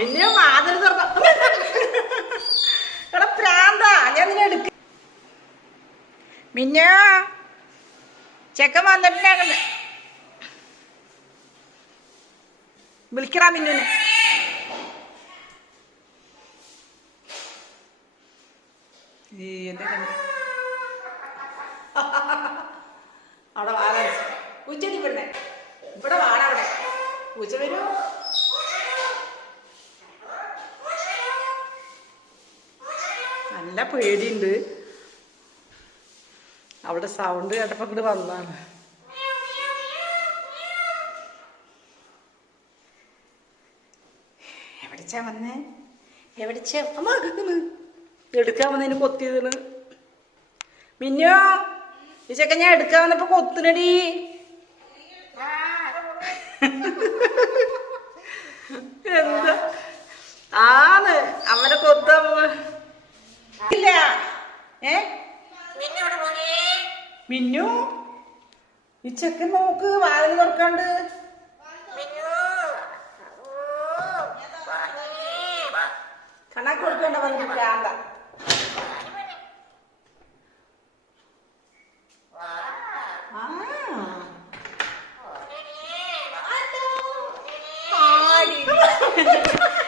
വാതിൽ തുറന്ന എടാ പ്രാന്ത ഞാൻ നിന്നെ എടുക്ക മിന്ന ചെക്കൻ വന്നിട്ടുണ്ടാകുന്നു വിളിക്കറാ മിന്നുനെ. ഈ എന്താ? അവിടെ വാടാ ഉച്ചടി ഇവിടെ ഇവിടെ വാടാ അവിടെ. ഉച്ച വരൂ. നല്ല പേടിയുണ്ട്. അവിടെ സൗണ്ട് കേട്ടപ്പോ ഇങ്ങോട്ട് വന്നാണ് എവിടെച്ചാ വന്നേ? എവിടെച്ചാ? എടുക്കാൻ വന്നതിന് കൊത്തിയതിന്. മിന്നോ ഈ ചെക്കൻ ഞാൻ എടുക്കാൻ വന്നപ്പോ കൊത്തിനടി എന്താ ആന്ന് അവനെ കൊത്ത ഇല്ല ഏ മിന്നു? ഈ ചെക്കൻ നോക്ക് വാതിൽ തുറക്കാണ്ട്. കണക്ക് കൊടുക്കണ്ട വന്നിട്ട് പ്രാന്ത.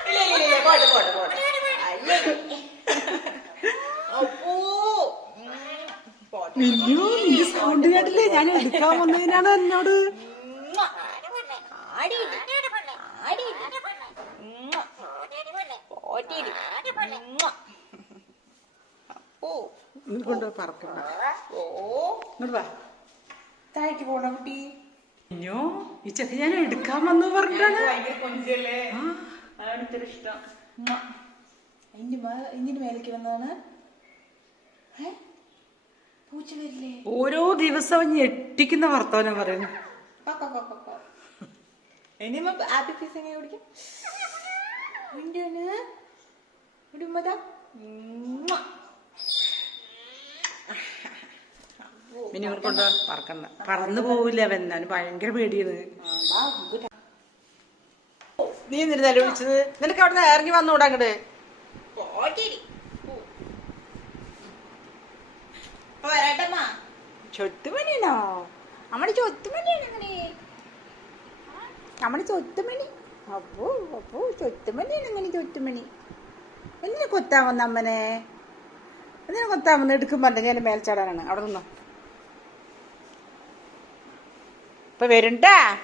ഇല്ല, ഇല്ല, ഇല്ല, പോട്ടെ, പോട്ടെ, പോട്ടെ. അയ്യേ. അപ്പൂ. ഉം. പോട്ടെ. നിന്റെ സൗണ്ട് കേട്ടില്ലേ? ഞാൻ എടുക്കാൻ വന്നതിനാണ് എന്നോട്. കൊണ്ട് പറക്കണ്ട? ഓ ഇങ്ങോട്ട് വാ. താഴേക്ക് പോണ കുട്ടി? മിന്നു ഈ ചെക്ക ഞാൻ എടുക്കാൻ വന്നു പറഞ്ഞിട്ടാണ്. ഇഷ്ടം. അതിന്റെ മേലേക്ക് വന്നതാണ്. ഏ? പൂച്ച വരില്ലേ ഓരോ ദിവസവും ഞെട്ടിക്കുന്ന വർത്തമാനം പറയുന്നു. കൊണ്ട് പറക്കണ്ട. പറന്നു പോവില്ല അവൻ. എന്നാലും ഭയങ്കര പേടിയാണ്. നീ എന്തിനാ വിളിച്ചത്? നിനക്ക് അവിടെ നിന്ന് ഇറങ്ങി വന്നൂടാ അങ്ങോട്ട് ചൊത്തുമണിയാണോ? നമ്മുടെ ചൊത്തുമണിയാണ് ഇങ്ങനെ നമ്മുടെ ചൊത്തുമണി? അപ്പോ അപ്പോ ചൊത്തുമണിയാണ് ഇങ്ങനെ ചൊത്തുമണി. എന്തിനു കൊത്താൻ വന്ന അമ്മനെ? എന്തിനു കൊത്താൻ വന്ന്? എടുക്കുമ്പോ ഞാൻ മേൽച്ചാടാനാണ്. അവിടെ നിന്നോ. ഇപ്പൊ വരുണ്ടാ?